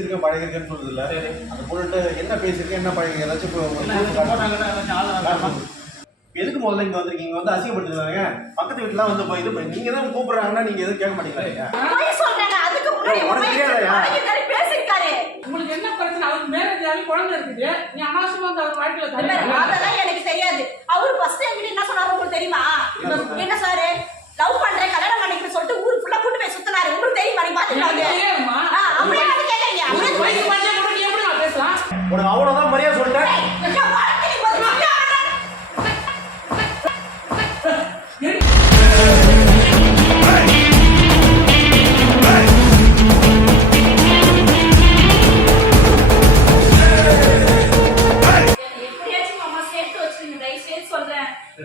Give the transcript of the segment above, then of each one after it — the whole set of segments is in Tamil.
பேசியிருக்கேன் பழகிருக்கேன்னு சொல்றது இல்ல. அந்த பொண்ணுகிட்ட என்ன பேசியிருக்கேன் என்ன பழகிருக்கேன் ஏதாச்சும் எதுக்கு முதல்ல இங்க வந்திருக்கீங்க? வந்து அசிங்கப்படுத்துறாங்க. பக்கத்து வீட்டுலாம் வந்து இது நீங்க தான் கூப்பிடுறாங்கன்னா நீங்க எதுவும் கேட்க மாட்டீங்களா? உங்களுக்கு என்ன பிரச்சனை? அவருக்கு மேரேஜ் ஆகி குழந்தை இருக்குது, நீ அனாவசியமா வந்து அவர் வாழ்க்கையில அதெல்லாம் எனக்கு தெரியாது. அவரு ஃபர்ஸ்ட் என்கிட்ட என்ன சொன்னாரு உங்களுக்கு தெரியுமா? என்ன சார் லவ் பண்றேன் கல்யாணம் பண்ணிக்கிறேன்னு சொல்லிட்டு ஊர் ஃபுல்லா கூட்டு போய் சுத்தினாரு. உங்களுக்கு தெரியுமா? நீ பாத்துக்கலாம். அப்படியே வந்து கேக்குறீங்க. எப்படி நான் பேசலாம்? உனக்கு அவ்வளவுதான் மரியாதை சொல்லிட்டேன்.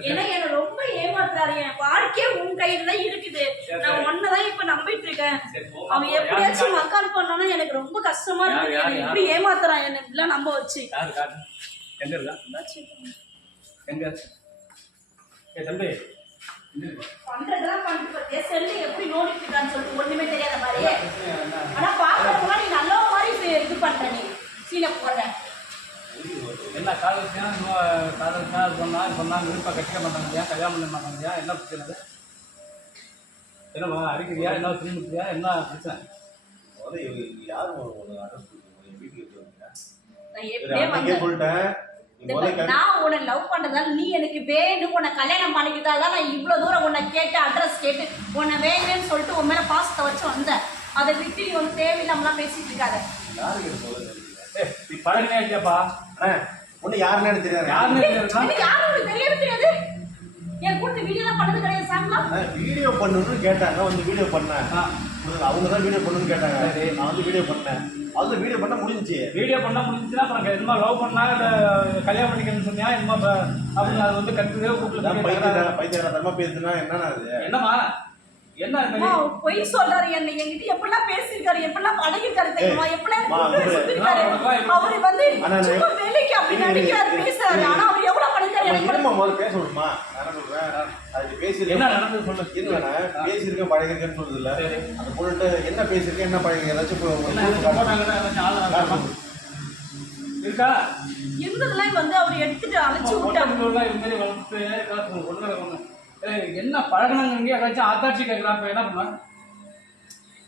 ஏன்னா என்ன ரொம்ப ஏமாத்துறாரு. என் வாழ்க்கையே உன் கையில தான் இருக்குது. நான் ஒன்னதான் இப்ப நம்பிட்டு இருக்கேன். அவன் எப்படியாச்சும் மக்கால் பண்ணானா எனக்கு ரொம்ப கஷ்டமா இருக்கு. எனக்கு எப்படி ஏமாத்துறான் என்ன இப்படிலாம் நம்ப வச்சு. பண்றதெல்லாம் பண்ணிட்டு செல்லு எப்படி நோடிட்டு இருக்கான்னு சொல்லிட்டு ஒண்ணுமே தெரியாத மாதிரி. ஆனா பாக்குறதுக்கு நீ நல்ல மாதிரி இது பண்ற, நீ சீனை போடுற. என்ன காதலிச்சா சொன்னா விருப்ப கட்டிக்க மாட்டாங்க, கல்யாணம் பண்ண மாட்டாங்க, என்ன பிரச்சனை? என்னமா அடிக்கிறியா? என்ன திரும்பியா? என்ன பிரச்சனை? நான் உன்னை லவ் பண்றதால நீ எனக்கு வேணும், உன்னை கல்யாணம் பண்ணிக்கிட்டாதான் நான் இவ்வளவு தூரம் உன்னை கேட்டு அட்ரஸ் கேட்டு உன்னை வேணும்னு சொல்லிட்டு உன் மேல பாசத்தை வச்சு வந்தேன். அதை விட்டு நீ வந்து தேவையில்லாமலாம் பேசிட்டு இருக்காத. நீ பழகினே இல்லையாப்பா? ஒண்ணு யாருன்னு தெரியாது. யாரும் தெரியவே தெரியாது. என் கூட வீடியோ பண்ணது கிடையாது. சாம்லா வீடியோ பண்ணணும்னு கேட்டாங்க, வந்து வீடியோ பண்ணேன். அவங்க தான் வீடியோ பண்ணணும்னு கேட்டாங்க. நான் வந்து வீடியோ பண்ணேன். அது வீடியோ பண்ண முடிஞ்சிச்சு. வீடியோ பண்ண முடிஞ்சுன்னா அப்புறம் என்னமா லவ் பண்ணா இல்ல கல்யாணம் பண்ணிக்கணும்னு சொன்னியா? என்னமா அவங்க அது வந்து கட்டுவே கூப்பிட்டு பைத்தியக்காரத்தனமா பேசுனா என்னன்னா அது என்னமா? என்ன பொய் சொல்றாரு. என்ன என்கிட்ட எப்படிலாம் பேசிருக்காரு, எப்படிலாம் பழகிருக்காரு தெரியுமா? எப்படிலாம் அவரு வந்து சும்மா வேலைக்கு அப்படி நடிக்கிறாரு, பேசுறாரு. ஆனா அவர் எவ்வளவு பண்ணிருக்காரு எனக்கு பேச விடுமா? நான் சொல்றேன், அது பேசி என்ன நடந்தது சொல்லு. இல்ல பேசியிருக்கேன் பழகிருக்கேன்னு சொல்றது இல்ல. அந்த பொண்ணுகிட்ட என்ன பேசியிருக்கேன் என்ன பழகி ஏதாச்சும் இருக்கா? இருந்ததெல்லாம் வந்து அவர் எடுத்துட்டு அழைச்சு விட்டாங்க. என்ன பழகணுங்க ஏதாச்சும் ஆத்தாட்சி கேட்கலாம். என்ன பண்ண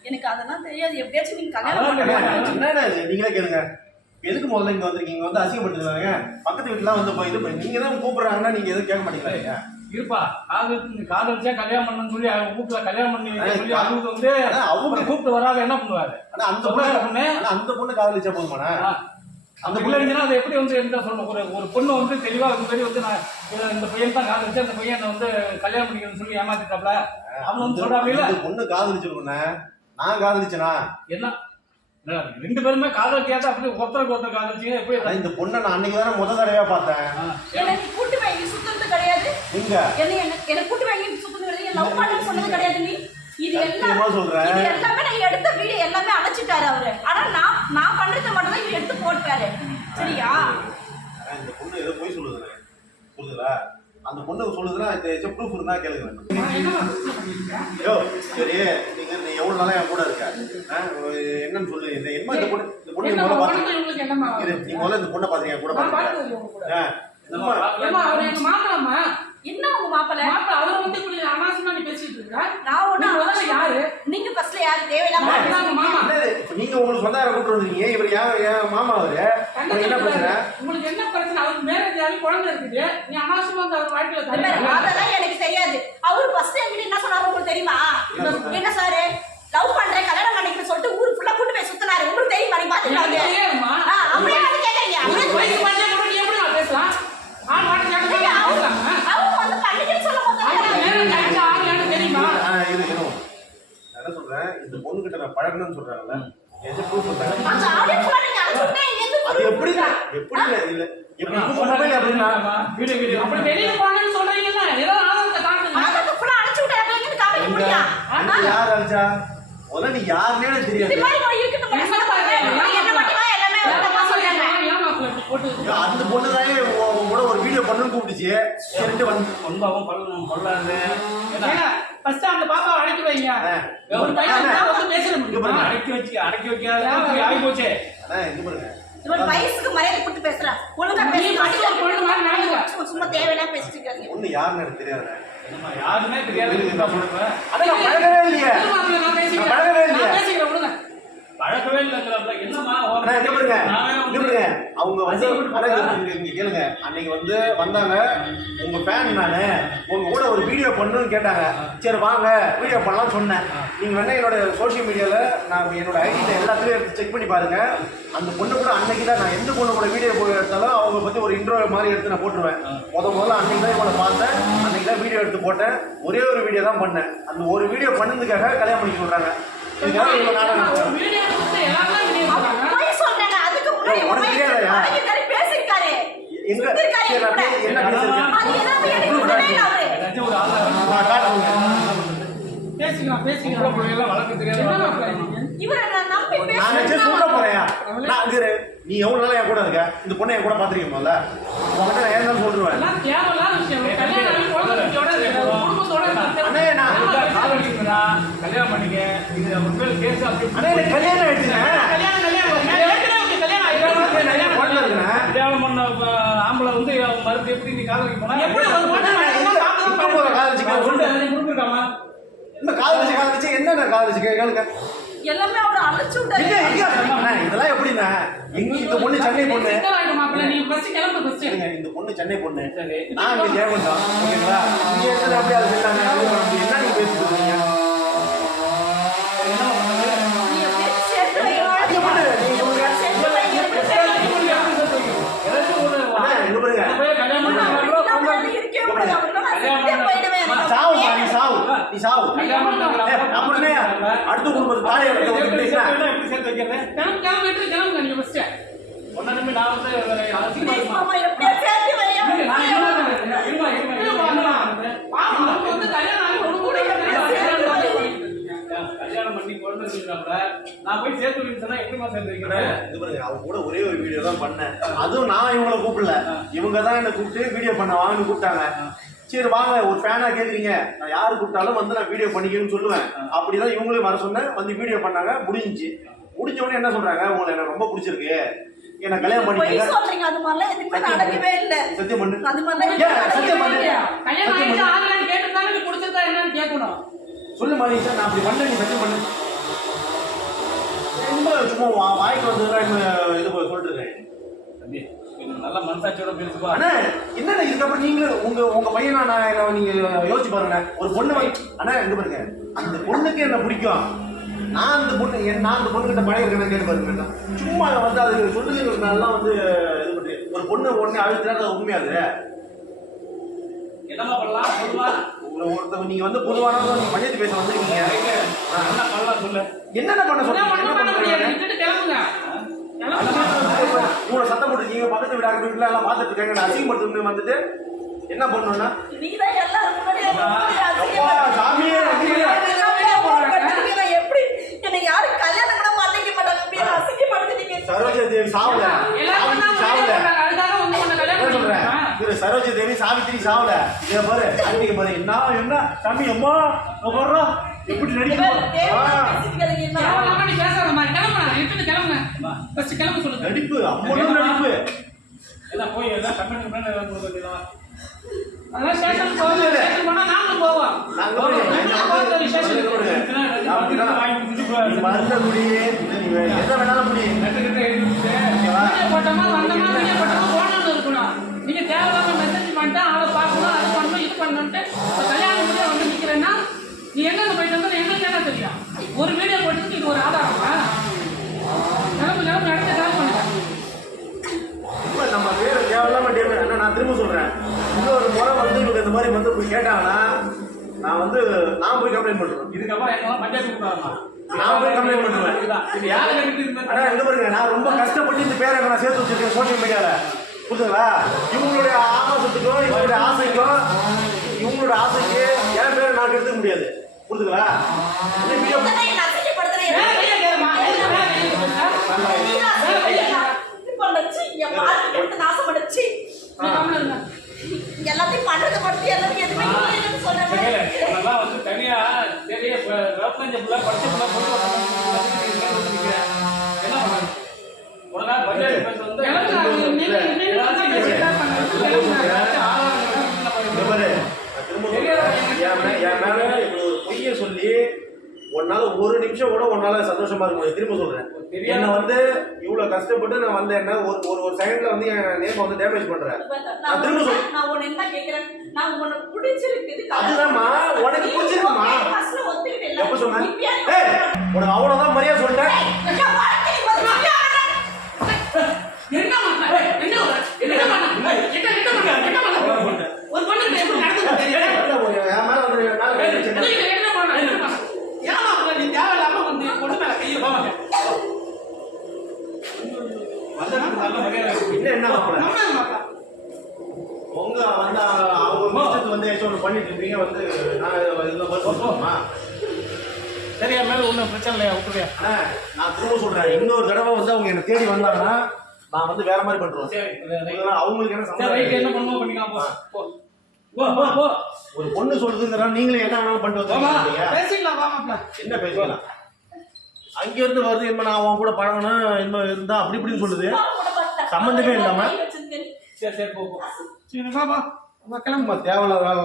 எனக்கு அதெல்லாம் தெரியாது. எப்படியாச்சும் நீங்க கல்யாணம் என்ன நீங்களே கேளுங்க. எதுக்கு முதல்ல இங்க வந்திருக்கீங்க? வந்து அசிங்கப்படுத்துறாங்க. பக்கத்து வீட்டுலாம் வந்து இது நீங்க தான் கூப்பிடுறாங்கன்னா நீங்க எதுவும் கேட்க மாட்டீங்களா? இருப்பா காதலிச்சா கல்யாணம் பண்ணு சொல்லி வீட்டுல கல்யாணம் பண்ணி சொல்லி அவங்க வந்து அவங்க கூப்பிட்டு வராது என்ன பண்ணுவாரு? ஆனா அந்த பொண்ணு காதலிச்சா போதுமாண்ணா? அந்த பிள்ளை இருந்துன்னா அதை எப்படி வந்து என்ன சொல்லணும்? ஒரு பொண்ணு வந்து தெளிவா இந்த மாதிரி வந்து நான் இந்த பையன் தான் காதலிச்சு அந்த பையன் வந்து கல்யாணம் பண்ணிக்கணும்னு சொல்லி ஏமாத்திட்டாப்ல. அவன் வந்து சொல்றாப்ல பொண்ணு காதலிச்சிருக்கா? நான் காதலிச்சனா? என்ன ரெண்டு பேருமே காதலிச்சா அப்படி ஒருத்தருக்கு காதலிச்சீங்க எப்படி? இந்த பொண்ணை நான் அன்னைக்கு தானே முதல் தடவையா பார்த்தேன். எனக்கு கூட்டு வாங்கி சுத்துறது கிடையாது. நீங்க எனக்கு கூட்டு வாங்கி சுத்துறது கிடையாது. லவ் பண்ண சொன்னது கிடையாது. நீ இது எல்லாமே நான் எடுத்த வீடியோ எல்லாமே அழைச்சிட்டாரு அவரு. ஆனா நான் பண்றதை மட்டும் தான் இவர் எடுத்து போட்டாரு. சரியா? இந்த பொண்ணு ஏதோ போய் சொல்லுதுண்ணே, புரியுதுங்களா? அந்த பொண்ணு சொல்லுதுன்னா ப்ரூஃப் இருந்தா கேளுங்க. ஐயோ சரி, நீங்க எவ்வளவு நாளா என் கூட இருக்க என்னன்னு சொல்லு. என்ன இந்த பொண்ணு நீ முதல்ல இந்த பொண்ணை பாத்தீங்க கூட என்ன உங்க மாப்பிள்ளை அவர் வந்து அனாவசியமா நீ பேசிட்டு இருக்க. நான் ஒண்ணு யாரு? நீங்க ஃபர்ஸ்ட்ல யாரு? தேவையில்லாம நீங்க உங்களுக்கு சொந்தக்கார கூட்டு வந்தீங்க. இவர் என் மாமா அவரு. என்ன பிரச்சனை? உங்களுக்கு என்ன பிரச்சனை? அவருக்கு மேரேஜ் ஆகி குழந்தை இருக்குது, நீ அனாவசியமா வந்து அவர் வாழ்க்கையில அதெல்லாம் எனக்கு தெரியாது. அவரு ஃபர்ஸ்ட் என்கிட்ட என்ன சொன்னாரு உங்களுக்கு தெரியுமா? என்ன சார் லவ் பண்றேன் கல்யாணம் பண்ணிக்கிறேன்னு சொல்லிட்டு ஊர் ஃபுல்லா கூட்டு போய் சுத்தினாரு. உங்களுக்கு தெரியுமா? நீ பாத்துக்கலாம். அப்படியே வந்து கேக்குறீங்க. எப்படி நான் பேசலாம்? அவங்க வந்து பண்ணிக்கன்னு சொல்ல தெரியுமா? என்ன சொல்றேன், இந்த பொண்ணு கிட்ட நான் பழகணும்னு சொல்றாங்கல்ல, எந்த ப்ரூஃப் அது எப்படி இல்ல எப்படி மொபைல் அப்படின்னா வீடியோ அப்படி வெளிய போறேன்னு சொல்றீங்கல, ஏதோ ஆதாரத்தை காட்டுங்க. ஆதாரத்தை ஃபுல்லா அடிச்சு விட்டா எப்பங்க காமிக்க முடியும்? யார் அடிச்சா? ஒண்ணு நீ யாருன்னே தெரியாது. இது மாதிரி போய் இருக்குது என்ன பாருங்க. என்ன பண்ணிவா எல்லாமே ஒருத்தமா சொல்றாங்க. அந்த பொண்ணு தான் கூட ஒரு வீடியோ பண்ணனும் கூப்பிடுச்சு. சரிட்டு வந்து வந்தாவும் பல்லணும் பல்லாது. ஃபர்ஸ்ட் அந்த பாப்பாவை அடக்கி வைங்க. ஒரு பையன் வந்து பேச முடியும். அடக்கி வைக்காத ஆகி போச்சே. இங்க பாருங்க, இவன் வயசுக்கு மரியாதை கொடுத்து பேசுறா. ஒழுங்கா நீ பேசி first ஒரு பொண்ணு மாதிரி நடந்துக்க. சும்மா தேவையில்லாம பேசிட்டு இருக்காங்க. பொண்ணு யாருன்னு எனக்கு தெரியாது. என்னம்மா யாருமே தெரியாது நான் சொல்றேன். அதான் நான் பழகவே இல்லையே. நான் பேசிக்கிறேன். பழகவே இல்லையே. நான் பேசிக்கிறேன் விடுங்க. பழக்கவே இல்லைங்கிறப்ப என்னம்மா அண்ணா, இங்க பாருங்க, இங்க பாருங்க. அவங்க வந்து இங்க கேளுங்க, அன்னைக்கு வந்து வந்தாங்க, உங்க ஃபேன் நானு, உங்க கூட ஒரு வீடியோ பண்ணணும்னு கேட்டாங்க. சரி வாங்க வீடியோ பண்ணலாம்னு சொன்னேன். நீங்க வேணா என்னோட சோஷியல் மீடியால நான் என்னோட ஐடியில எல்லாத்துலயும் எடுத்து செக் பண்ணி பாருங்க. அந்த பொண்ணு கூட அன்னைக்கு தான் நான் எந்த பொண்ணு கூட வீடியோ எடுத்தாலும் அவங்க பத்தி ஒரு இன்ட்ரோ மாதிரி எடுத்து நான் போட்டுருவேன். முதல்ல அன்னைக்கு தான் இவங்களை பார்த்தேன், அன்னைக்கு தான் வீடியோ எடுத்து போட்டேன். ஒரே ஒரு வீடியோ தான் பண்ணேன். அந்த ஒரு வீடியோ பண்ணதுக்காக கல்யாணம் பண்ணி சொல்றாங்க. இதுக்காக இவ்வளவு நாடகம் ஒரு வீடியோ எடுத்து எல்லாரும் வீடியோ எடுத்தாங்க. போய் சொல்றாங்க. அதுக்கு முன்னாடி உனக்கு தெரியாதயா? பேசிருக்காரு. எங்க என்ன பேசுறீங்க? அது எல்லாம் எனக்கு உடனே அவரு ஏதாச்சும் ஒரு ஆளை நான் காட்டுறேன். பேசிக்கலாம். பிள்ளைங்களாம் வளர்க்க தெரியாது. இவரை நான் நம்பி நான் நினைச்சேன் சொல்ல போறேன். நான் இரு, நீ எவ்வளவு நாளா என் கூட இருக்க? இந்த பொண்ணை என் கூட பாத்துருக்கீங்க முதல்ல. உங்ககிட்ட நான் ஏன் சொல்லிடுவேன். எல்லாம் தேவையில்லாத விஷயம். கல்யாணம் ஆகி குழந்தையோட குடும்பத்தோட அண்ணே நான் காதலிக்கிறா கல்யாணம் பண்ணிக்க இது ஒரு பேர் கேஸ் அப்படி அண்ணே எனக்கு கல்யாணம் ஆயிடுச்சுங்க. பொண்ணு இருக்கிறேன். கல்யாணம் பண்ண ஆம்பளை வந்து மறுத்து எப்படி நீ காதலிக்க போனா முடிஞ்சிருக்காமா இந்த காதலிச்சு என்னென்ன காதலிச்சு கேளுங்க. எல்லாமே அவரை அழைச்சு விட்டாரு. இதெல்லாம் எப்படின்னா இந்த பொண்ணு சென்னை பொண்ணு. கிளம்பு. இந்த பொண்ணு சென்னை பொண்ணு, நான் இங்க ஜெயகொண்டம். ஓகேங்களா? இங்க இருக்கிறது அப்படி அது சொல்லிட்டாங்க. என்ன நீங்க பேசிட்டு இருக்கீங்க? நீ அப்படியே சேர்த்து வைங்க. அது எப்படி நீங்க சொல்லுங்க. சேர்த்து வைங்க. இங்க பாருங்க, சாவு நீ சாவு, நீ சாவு. அப்படின்னே அடுத்த குடும்பத்து தாயை எப்படி சேர்த்து வைக்கிறது கிளம்புங்க நீங்க ஃபர்ஸ்ட். ஒன்னுமே நான் வந்து அசிங்கமா கல்யாணம் பண்ணி குழந்தை இருக்கிறாங்க. நான் போய் சேர்த்து வைக்கிறேன். எப்படிமா சேர்த்து வைக்கிறேன்? இது பாருங்க, அவங்க கூட ஒரே ஒரு வீடியோ தான் பண்ணேன். அதுவும் நான் இவங்களை கூப்பிடல, இவங்க தான் என்ன கூப்பிட்டு வீடியோ பண்ண வாங்கன்னு கூப்பிட்டாங்க. சரி வாங்க, ஒரு ஃபேனா கேக்குறீங்க, நான் யாரு கூப்பிட்டாலும் வந்து நான் வீடியோ பண்ணிக்கணும்னு சொல்லுவேன். அப்படிதான் இவங்களையும் வர சொன்னேன். வந்து வீடியோ பண்ணாங்க, முடிஞ்சு முடிஞ்ச உடனே என்ன சொல்றாங்க, உங்களை எனக்கு ரொம்ப பிடிச்சிருக்கு, என்ன கல்யாணம் பண்ணிக்கங்க. அது மாதிரிலாம் எதுவுமே நடக்கவே இல்லை. சத்தியம் பண்ணு. அது மாதிரிலாம் சத்தியம் பண்ணு. கல்யாணம் ஆயிடுச்சு ஆகலன்னு கேட்டுதானே நீ பிடிச்சிருக்கா என்னன்னு கேட்கணும். சொல்லு மனிஷா, நான் அப்படி பண்ண, நீ சத்தியம் பண்ணு. ரொம்ப சும்மா வாய்க்கு வந்ததுதான் இது சொல்லிட்டு இருக்கேன். தம்பி நல்ல மனசாட்சியோட பேசுப்பா. அண்ணா என்னண்ணா இதுக்கப்புறம் நீங்களும் உங்க பையனா நான் நீங்க யோசிச்சு பாருங்க. ஒரு பொண்ணு அண்ணா எங்க பாருங்க, அந்த பொண்ணுக்கு என்ன பிடிக்கும், நான் அந்த பொண்ணு கிட்ட பழைய இருக்கேன்னு கேட்டு பாருங்க. சும்மா வந்து அது சொல்லுங்க நல்லா வந்து இது பண்ணி ஒரு பொண்ணு உடனே அழுத்தினா உண்மையாது. என்னமா பண்ணலாம் சொல்லுவா. ஒருத்தவங்க நீங்க வந்து பொதுவானவங்க நீங்க பஞ்சாயத்து பேச வந்துருக்கீங்க. என்ன பண்ணலாம் சொல்லு. என்னென்ன பண்ண முடியாது. விட்டுட்டு கிளம்புங்க. உங்களை சத்தம் போட்டுருக்கீங்க, பக்கத்து வீடு அக்கத்து வீட்டுல எல்லாம் பார்த்துட்டு இருக்காங்க. நான் அசிங்கப்படுத்து வந்துட்டு என்ன பண்ணணும்னா நீதான் எல்லாரும் சாமியே எப்படி என்னை யாரும் கல்யாணம் கூட பண்ணிக்க மாட்டாங்க. அசிங்கப்படுத்திட்டீங்க. சரோஜா தேவி சாவல, சரோஜா தேவி சாவித்திரி சாவல. இதை பாரு, அன்னைக்கு பாரு என்ன சாமி அம்மா வர்றோம் எப்படி நடிக்கிறோம். நடிப்பு அம்மனும் நடிப்பு. எல்லாம் போய் எல்லாம் கமெண்ட் பண்ண அதெல்லாம் ஸ்டேஷன் போனா நாங்களும் போவோம். எதை வேணாலும் முடியும். போட்டோமா வந்தோமா வீடியோ போட்டோமா போனோம்னு இருக்கணும். நீங்க தேவையில்லாம மெசேஜ் பண்ணிட்டு ஆளை பார்க்கணும், அது பண்ணணும், இது பண்ணணும்ட்டு கல்யாணம் முடிய வந்து நிக்கிறேன்னா நீ எங்க போயிட்டு வந்தா எங்களுக்கு என்ன தெரியும்? ஒரு வீடியோ போட்டு இது ஒரு ஆதாரமா? கிளம்பு நடத்த கால் பண்ணுங்க. நம்ம வேற தேவையில்லாம டேமேஜ். நான் திரும்ப சொல்றேன், இன்னொரு முறை வந்து இவங்க இந்த மாதிரி வந்து போய் கேட்டாங்கன்னா நான் போய் கம்ப்ளைண்ட் பண்ணுறேன். இதுக்கப்புறம் எல்லாம் பஞ்சாயத்து கொடுத்தாங்க. நான் போய் கம்ப்ளைண்ட் பண்ணுவேன். இது யாரு கேட்டு ஆனால் எங்க பாருங்க, நான் ரொம்ப கஷ்டப்பட்டு இந்த பேரை நான் சேர்த்து வச்சிருக்கேன் சோசியல் மீடியால. புரியுதுங்களா? இவங்களுடைய ஆபாசத்துக்கும் இவங்களுடைய ஆசைக்கும் இவங்களோட ஆசைக்கு என் பேரை நான் கெடுத்துக்க முடியாது. புரியுதுங்களா? இந்த வீடியோ எல்லாத்தையும் பண்றது மட்டும் எல்லாமே எதுவுமே வந்து தனியா தெரிஞ்ச பிள்ளை படிச்ச பிள்ளை பொண்ணு என்ன பண்ணுறது உடனே பஞ்சாயத்து பேச வந்து என் மேல இப்படி ஒரு பொய்யை சொல்லி உன்னால ஒரு நிமிஷம் கூட உன்னால சந்தோஷமா இருக்க முடியும். திரும்ப சொல்றேன், என்ன வந்து இவ்வளவு கஷ்டப்பட்டு நான் வந்து என்ன ஒரு செகண்ட்ல வந்து என் நேம் வந்து டேமேஜ் பண்றேன். நான் திரும்ப சொல்றேன், நான் உன்னை என்ன கேக்குறேன், நான் உனக்கு பிடிச்சிருக்குது. அதுதான்மா உனக்கு பிடிச்சிருக்குமா? ஃபர்ஸ்ட்ல ஒத்துக்கிட்டேன். எப்ப சொன்ன? ஏய் உனக்கு அவ்வளவுதான் மரியாதை சொல்லிட்டேன். என்ன பண்ண ஒரு பொண்ணு நடந்து தெரியும். என் மேல வந்து என் மேல கை வச்சிருக்க. என்ன பண்ண ஏமா நீ தேவையில்லாம வந்து பொண்ணு மேல கையை போவாங்க. இன்னும் என்ன மாப்பிள்ள? உங்க வந்து அவங்க இஷ்டத்துக்கு வந்து ஏதாச்சும் ஒன்று பண்ணிட்டு இருப்பீங்க, வந்து நான் இதில் வருமா? சரி என் மேலே ஒன்றும் பிரச்சனை இல்லையா விட்டுறியா? நான் திரும்ப சொல்றேன், இன்னொரு தடவை வந்து அவங்க என்னை தேடி வந்தாங்கன்னா நான் வந்து வேற மாதிரி பண்றேன். சரி அவங்களுக்கு என்ன சரி ரைட், என்ன சம்பந்தம்? பண்ணுவோம் பண்ணிக்கலாம். போ போ போ போ ஒரு பொண்ணு சொல்லுதுங்கிறா, நீங்களே என்ன வேணாலும் பண்ணிட்டு வந்து பேசிக்கலாம் வா மாப்ள. என்ன பேசலாம்? அங்க இருந்து வருது, என்ன நான் அவன் கூட பழகணும், இன்னும் இருந்தா அப்படி இப்படின்னு சொல்லுது. சம்பந்தமே இல்லாம சரி சரி போ போ சரி வா வா கிளம்பு. தேவையில்லாத வேலை